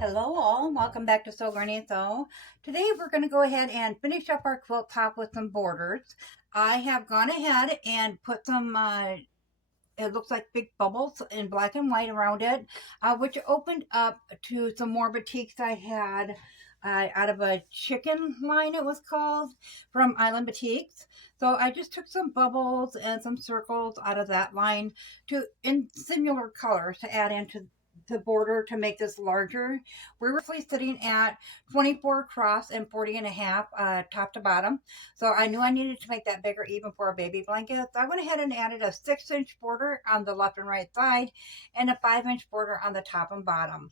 Hello all, welcome back to Sew Granny Sew. Today we're going to go ahead and finish up our quilt top with some borders. I have gone ahead and put some, it looks like big bubbles in black and white around it, which opened up to some more batiks I had out of a chicken line, it was called, from Island Batiks. So I just took some bubbles and some circles out of that line in similar colors to add into the border to make this larger. We're roughly sitting at 24 across and 40 and a half top to bottom. So I knew I needed to make that bigger even for a baby blanket. So I went ahead and added a 6-inch border on the left and right side and a 5-inch border on the top and bottom.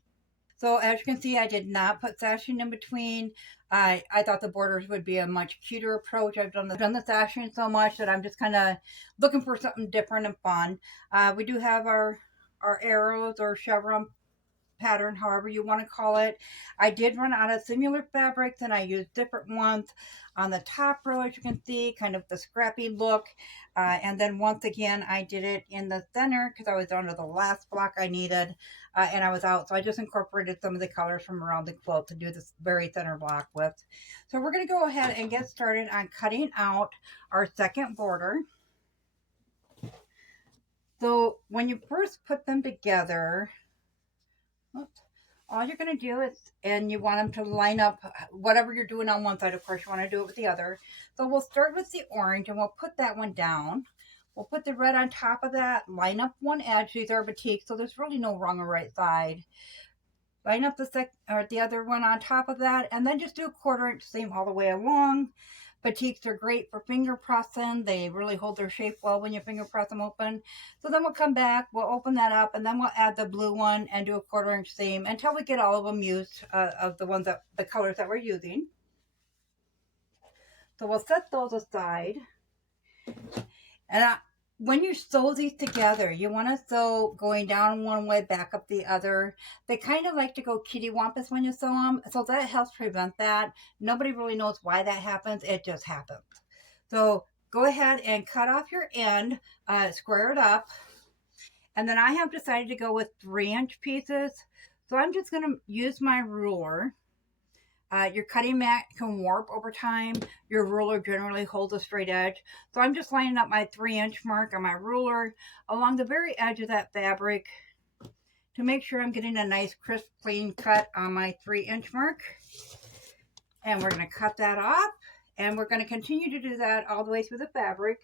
So as you can see, I did not put sashing in between. I thought the borders would be a much cuter approach. I've done the sashing so much that I'm just kind of looking for something different and fun. We do have our arrows or chevron pattern, however you want to call it. I did run out of similar fabrics and I used different ones on the top row, as you can see, kind of the scrappy look. And then once again, I did it in the center because I was down to the last block I needed and I was out. So I just incorporated some of the colors from around the quilt to do this very center block with. So we're going to go ahead and get started on cutting out our second border. So when you first put them together, all you're going to do is, and you want them to line up, whatever you're doing on one side, of course, you want to do it with the other. So we'll start with the orange and we'll put that one down. We'll put the red on top of that, line up one edge. These are batik, so there's really no wrong or right side. Line up the other one on top of that, and then just do a 1/4 inch seam all the way along. Batiks are great for finger pressing. They really hold their shape well when you finger press them open. So then we'll come back, we'll open that up, and then we'll add the blue one and do a 1/4 inch seam until we get all of them used, of the colors that we're using. So we'll set those aside. And when you sew these together, you want to sew going down one way, back up the other. They kind of like to go kittywampus when you sew them, so that helps prevent that. Nobody really knows why that happens. It just happens. So go ahead and cut off your end, square it up. And then I have decided to go with 3-inch pieces. So I'm just going to use my ruler. Your cutting mat can warp over time. Your ruler generally holds a straight edge. So I'm just lining up my 3-inch mark on my ruler along the very edge of that fabric to make sure I'm getting a nice crisp clean cut on my 3-inch mark. And we're going to cut that off, and we're going to continue to do that all the way through the fabric.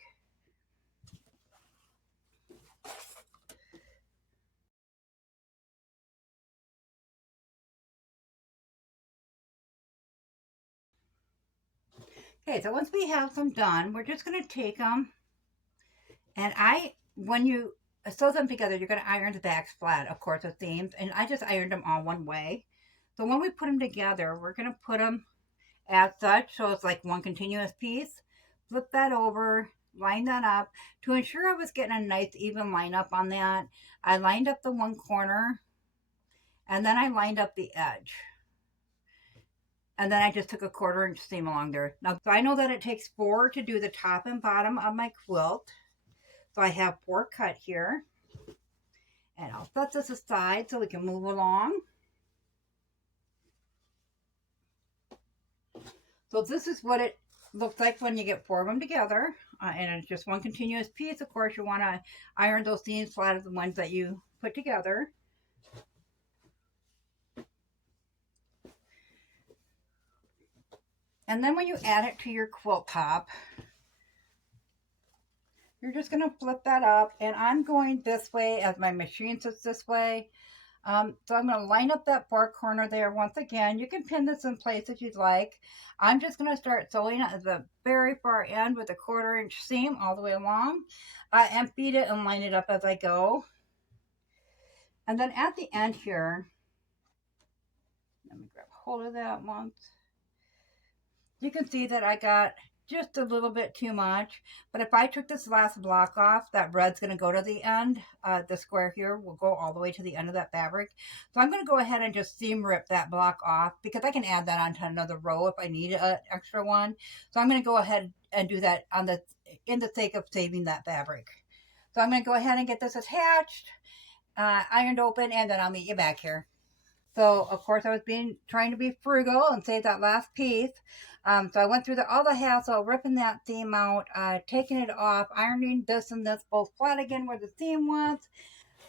Okay, so once we have them done, we're just going to take them, and when you sew them together, you're going to iron the backs flat, of course, with seams, and I just ironed them all one way. So when we put them together, we're going to put them as such, so it's like one continuous piece. Flip that over, line that up. To ensure I was getting a nice even line up on that, I lined up the one corner, and then I lined up the edge. And then I just took a 1/4 inch seam along there. Now, I know that it takes 4 to do the top and bottom of my quilt. So I have 4 cut here. And I'll set this aside so we can move along. So this is what it looks like when you get 4 of them together. And it's just one continuous piece. Of course, you want to iron those seams flat as the ones that you put together. And then when you add it to your quilt top, you're just going to flip that up, and I'm going this way as my machine sits this way. So I'm going to line up that far corner there once again. You can pin this in place if you'd like. I'm just going to start sewing at the very far end with a 1/4 inch seam all the way along, and feed it and line it up as I go. And then at the end here, let me grab hold of that once. You can see that I got just a little bit too much, but if I took this last block off, that red's going to go to the end. The square here will go all the way to the end of that fabric. So I'm going to go ahead and just seam rip that block off because I can add that onto another row if I need an extra one. So I'm going to go ahead and do that in the sake of saving that fabric. So I'm going to go ahead and get this attached, ironed open, and then I'll meet you back here. So of course I was trying to be frugal and save that last piece. So I went through all the hassle, ripping that seam out, taking it off, ironing this and this both flat again where the seam was.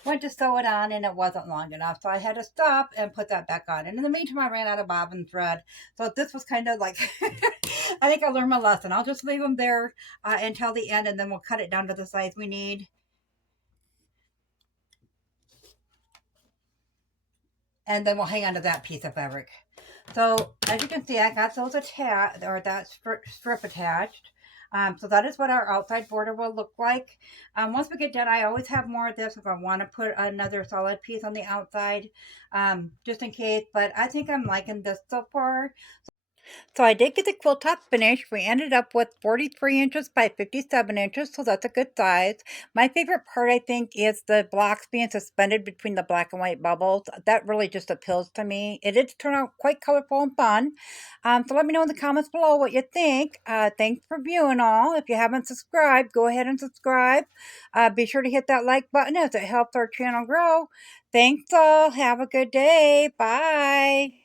Went to sew it on and it wasn't long enough, so I had to stop and put that back on. And in the meantime, I ran out of bobbin thread. So this was kind of like, I think I learned my lesson. I'll just leave them there until the end, and then we'll cut it down to the size we need. And then we'll hang on to that piece of fabric. So as you can see, I got those attached, or that strip attached. So that is what our outside border will look like. Once we get done, I always have more of this if I want to put another solid piece on the outside, just in case. But I think I'm liking this so far. So I did get the quilt top finished. We ended up with 43 inches by 57 inches, so that's a good size. My favorite part, I think, is the blocks being suspended between the black and white bubbles. That really just appeals to me. It did turn out quite colorful and fun. So let me know in the comments below what you think. Thanks for viewing all. If you haven't subscribed, go ahead and subscribe. Be sure to hit that like button as it helps our channel grow. Thanks all. Have a good day. Bye.